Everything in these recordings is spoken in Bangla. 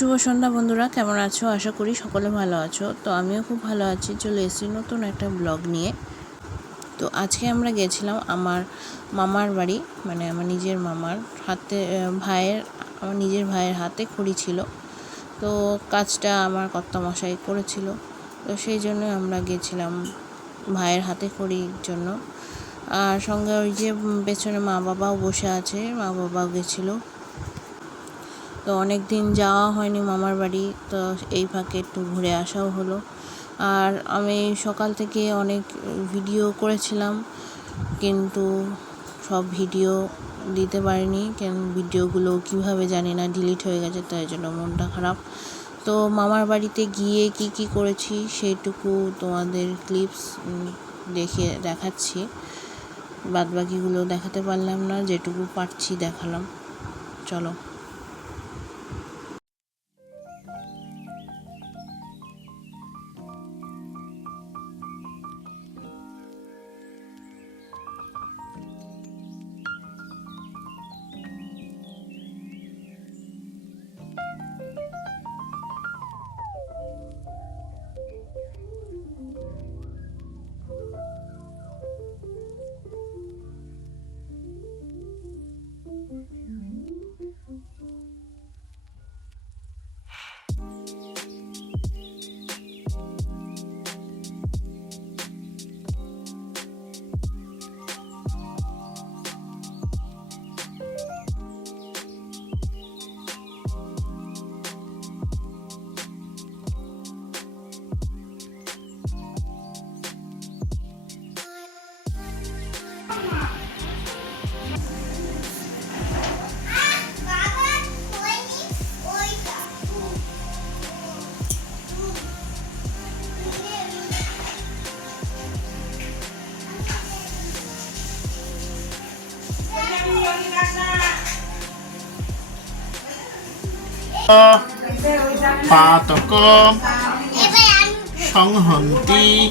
শুভ সন্ধ্যা বন্ধুরা, কেমন আছো? আশা করি সকলে ভালো আছো। তো আমিও খুব ভালো আছি। চলে এসেছি নতুন একটা ব্লগ নিয়ে। তো আজকে আমরা গেছিলাম আমার মামার বাড়ি মানে আমার নিজের মামার হাতে ভাইয়ের, আমার নিজের ভাইয়ের হাতে খড়ি ছিল। তো কাজটা আমার কর্তামশাই করেছিল। তো সেই জন্য আমরা গেছিলাম ভাইয়ের হাতে খড়ির জন্য। আর সঙ্গে ওই যে পেছনে মা বাবাও বসে আছে। মা বাবাও গেছিল। তো অনেক দিন যাওয়া হয়নি মামার বাড়ি, তো এই ফাঁকে একটু ঘুরে আসাও হলো। আর আমি সকাল থেকে অনেক ভিডিও করেছিলাম, কিন্তু সব ভিডিও দিতে পারিনি, কেন ভিডিওগুলো কীভাবে জানি না ডিলিট হয়ে গেছে, তাই জন্য মনটা খারাপ। তো মামার বাড়িতে গিয়ে কি কি করেছি, সেইটুকু তোমাদের ক্লিপস দেখে দেখাচ্ছি। বাদবাকিগুলো দেখাতে পারলাম না, যেটুকু পারছি দেখালাম। চলো। পাতক সংহন্তি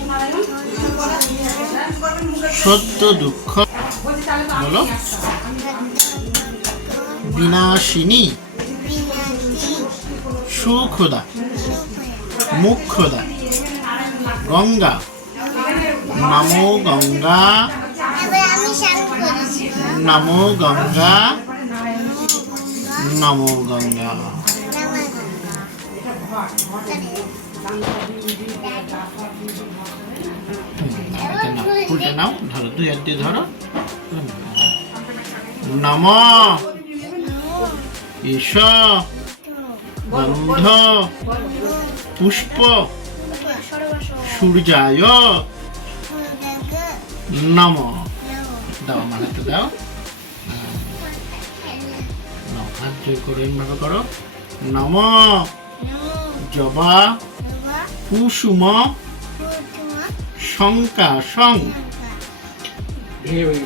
সত্য দুঃখ। বলো। বিনাশিনী। সুখদা। মুখদা গঙ্গা। নমো গঙ্গা। নমো গঙ্গা। নমো গঙ্গা। উল্টে নাও ধরো নম ঈশ গন্ধ পুষ্প সূর্যায় নম দাও হাতে দাও হাত করে এমভাবে করো নম জবা কুসুম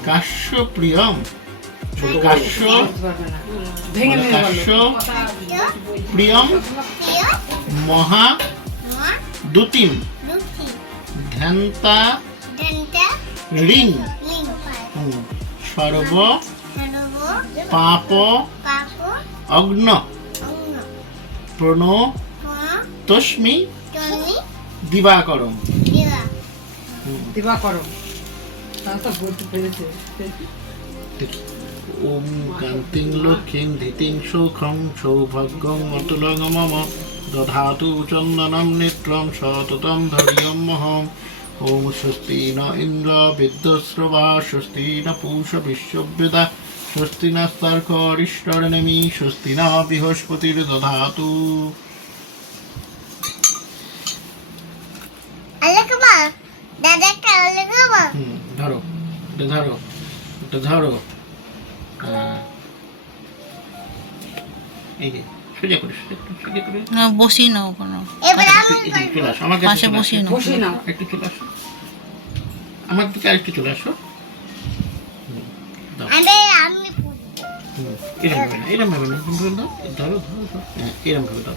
কাশ্য প্রিয়ম। কাশ্য। কাশ্য। প্রিয়ম। মহা। দুতিম। ধ্যান্তা। রিং। সর্ব। পাপ। অগ্ন। প্রণ। তস্মি দিবাকরম দেখি। ওম কান্তিং লক্ষ্মীং ধীতিং সুখং সৌভাগ্যং অতুলং মম দধাতু চন্দনম নেত্রম সততম ধৈর্যম মহম। ওম স্বস্তি ন ইন্দ্র বিদ্যস্রবা স্বস্তি ন পূষ বিশ্ববেদা স্বস্তি অরিষ্টর্ণমি স্বস্তি ন বৃহস্পতির দধাতু হুম ধরো এটা ধরো এটা ধরো। এই যে সোজা করে সোজা করে সোজা করে। না বসিয়ে নাও কোনো। একটু চলে আসো আমার কাছে একটু চলে আসো। আমার দিকে আরেকটু চলে আসো। হুম, দাও। এরম ভাবে না এরম ভাবে না এরম ধরো ধরো ধরো হ্যাঁ এরম ভাবে দাও।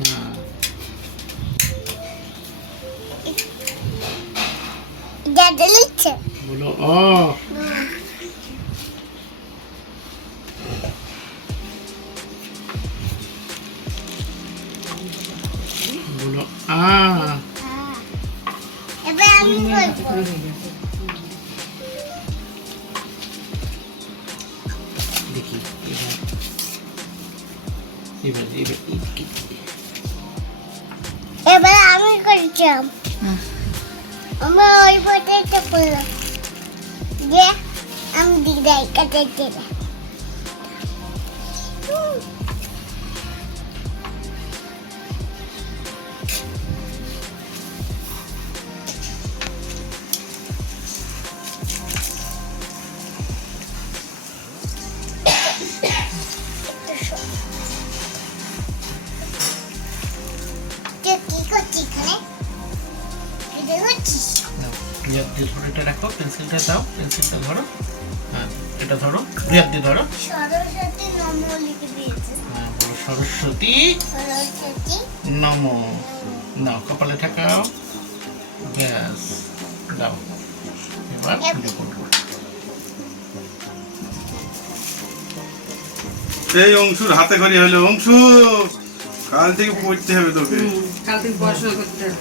হ্যাঁ। বলো ও দেখি এবার এবার এবার এদিকে। এবার আমি করছিলাম। আমি ওই ফটোটা করলাম যে আমি দিদাই কাছে দিলাম পেন্সিলটা দাও পেন্সিলটা ধরো। হ্যাঁ এটা ধরো রিয়াদ দিয়ে ধরো। সরস্বতী নম লিখে দিয়েছে। হ্যাঁ, বলো সরস্বতী সরস্বতী নম। নাও কপালে ঠাকাও। ব্যাস দাও। এবার পুজো করব। এই অংশুর হাতে খড়ি হলো। অংশু কাল থেকে পড়তে হবে তোকে। কাল থেকে পড়াশোনা করতে হবে।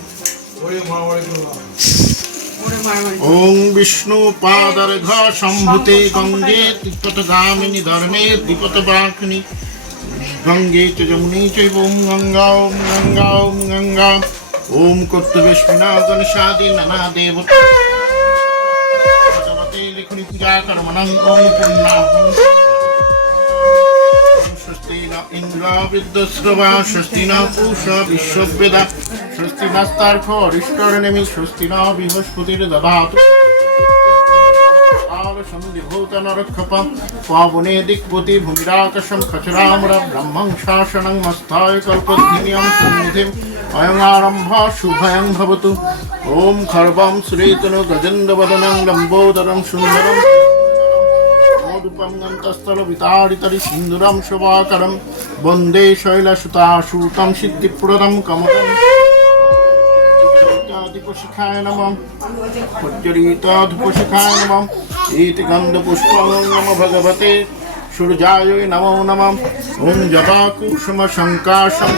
ওং বিষ্ণু পাদর ঘ সম্ভুতে গঙ্গে তিপত গামিনী ধর্মে দীপত বাকনি গঙ্গে চ যমুনে চৈব ওম গঙ্গা ওম গঙ্গা ওম গঙ্গা। ওম কর্তব্যস্মিনা গণসাদি নানা দেবতা। লিখুনি পূজা কর্মণং, ওম পূর্ণাহং পাবনে দিক্পতি ভূমিরাকশম খচরামর ব্রহ্মং শাসনং মস্তায় কল্পদ্ধিনিয়ম সন্নিধিম, অয়ং আরম্ভ শুভয়ং ভবতু। ওম খর্বম শ্রীতনু গজেন্দ্রবদনং লম্বোদরং সুন্দরম। রূপম গন্তস্থল বিতাড়িতরি সিন্দুরম শোভাকরম। বন্দে শৈলসুতাশূতম সিদ্ধিপ্রদম কমলম। শিখায় নম। পজ্জরিতাধুপশিখায় নম। ইতি গন্ধপুষ্পং নম ভগবতে সূর্যায় নমো নম। ওম জটা কুসুম শঙ্কাশং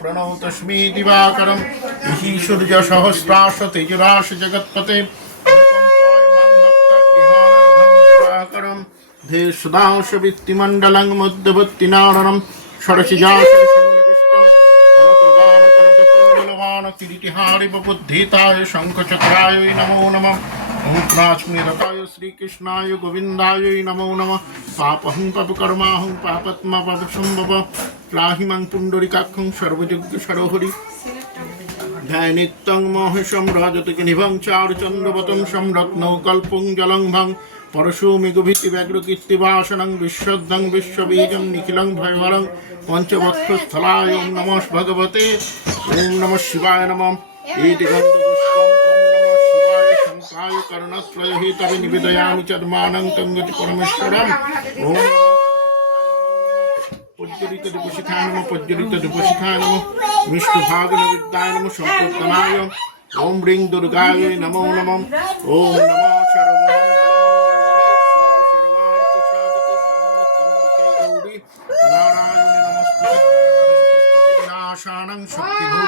প্রণৌ তস্মি দিবাকরম ইহি সূর্য সহস্রাশ তেজরাশ জগৎপতে দিবাকরম ধে সুদাংশ বৃত্তিমণ্ডলং মধ্যবর্তী নারণম ষড়শিজাশিরীটিহারি বুদ্ধিতায় শঙ্খচক্রায় নমো নমঃ। ওম প্রাচমেরতায় শ্রীকৃষ্ণায় গোবিন্দায় নমো নমঃ। পাপহং পাপকর্মাহং পাপত্মা পাপসম্ভব রাহিমাং পুণ্ডরিকাক্ষং সর্বযজ্ঞ সরহরি। ভয়হরং পঞ্চবক্ষস্থলায় ওম নমঃ ভগবতে ওম নমঃ শিবায় নমঃ ইতি গন্ধপুষ্পম ওম নমঃ শিবায় শঙ্কায় কর্ণত্রয় হেতবে নিবেদয়ামি চর্মানং তঙ্গতি পরমেশ্বরম ওম পজ্জরিত দুপশিখায় নম পজ্জরিত দুপশিখায় নম বিষ্ণুভাগন বিদ্যায় নম সম্পর্তনায় ওম হ্রিং দুর্গায় নমো নম ওম নম নারায়ণ শক্তিভূত সনাতনী গুণাশ্রয় নারায়ণ নম তুমি যাই না সাদিদশাবতার গণপতি নমঃ স্বামী ওম সুখেন বিদ্যুৎবা সুখেন পুরুষ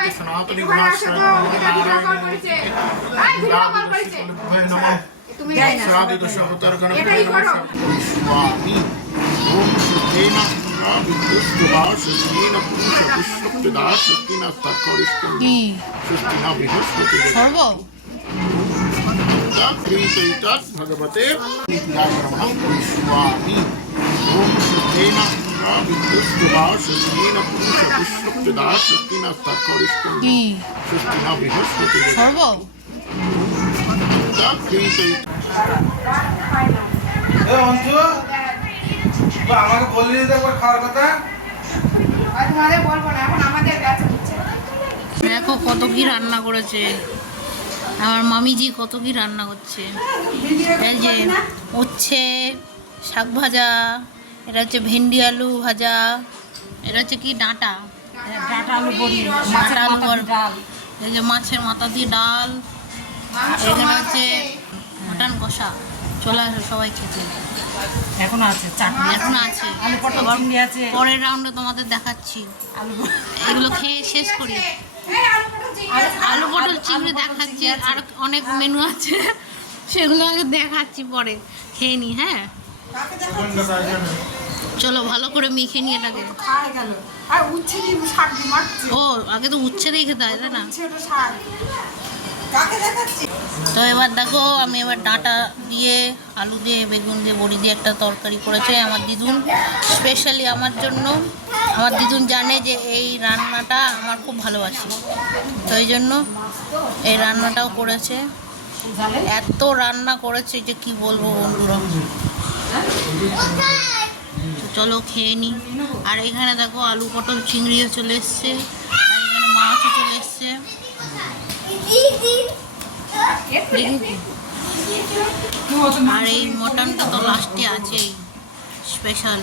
বিশ্বপ্রদা সুখেন তৎকরিষ্টম কি? সুস্থিনা বৃহস্পতি সর্ব? ক্রীতৈতাৎ ভগবতে নিত্যাকর্মণং স্বামী ওম সুখেন আমাকে বললি একবার খাওয়ার কথা? তোমাদের বলব না এখন আমাদের কাছে দেখো কত কি রান্না করেছে। আমার মামিজি কত কি রান্না করছে। এই যে উচ্ছে শাক ভাজা। এটা হচ্ছে ভেন্ডি আলু ভাজা এটা হচ্ছে কি ডাঁটা? ডাটা আলু বড়ি মাছের আলু। ডাল। এই যে মাছের মাথা দিয়ে ডাল এখানে হচ্ছে মটন কষা। চলে আসো সবাই খেতে। এখন আছে চাটনি। এখন আছে। আলু পটল চিংড়ি আছে। পরের রাউন্ডে তোমাদের দেখাচ্ছি। আলু এগুলো খেয়ে শেষ করি। এই আলু পটল চিংড়ি আলু পটল চিংড়ি দেখাচ্ছি। আর অনেক মেনু আছে। সেগুলো আগে দেখাচ্ছি পরে। খেয়ে নি হ্যাঁ? চলো ভালো করে মেখে নিয়ে এটাকে ও আগে তো উচ্ছে দিয়ে খেতে হয় তাই না? উচ্ছে ওটা শাক। কাকে দেখাচ্ছি? তো এবার দেখো আমি এবার ডাঁটা দিয়ে আলু দিয়ে বেগুন দিয়ে বড়ি দিয়ে একটা তরকারি করেছে আমার দিদুন। স্পেশালি আমার জন্য। আমার দিদুন জানে যে এই রান্নাটা আমার খুব ভালোবাসি। তো এই জন্য এই রান্নাটাও করেছে। এত রান্না করেছে যে কি বলব বন্ধুরা। তো চলো খেয়ে নিই আর এখানে দেখো আলু পটল চিংড়িও চলে এসছে। আর এখানে মাছও চলে এসছে। আর এই মটনটা তো লাস্টে আছেই স্পেশাল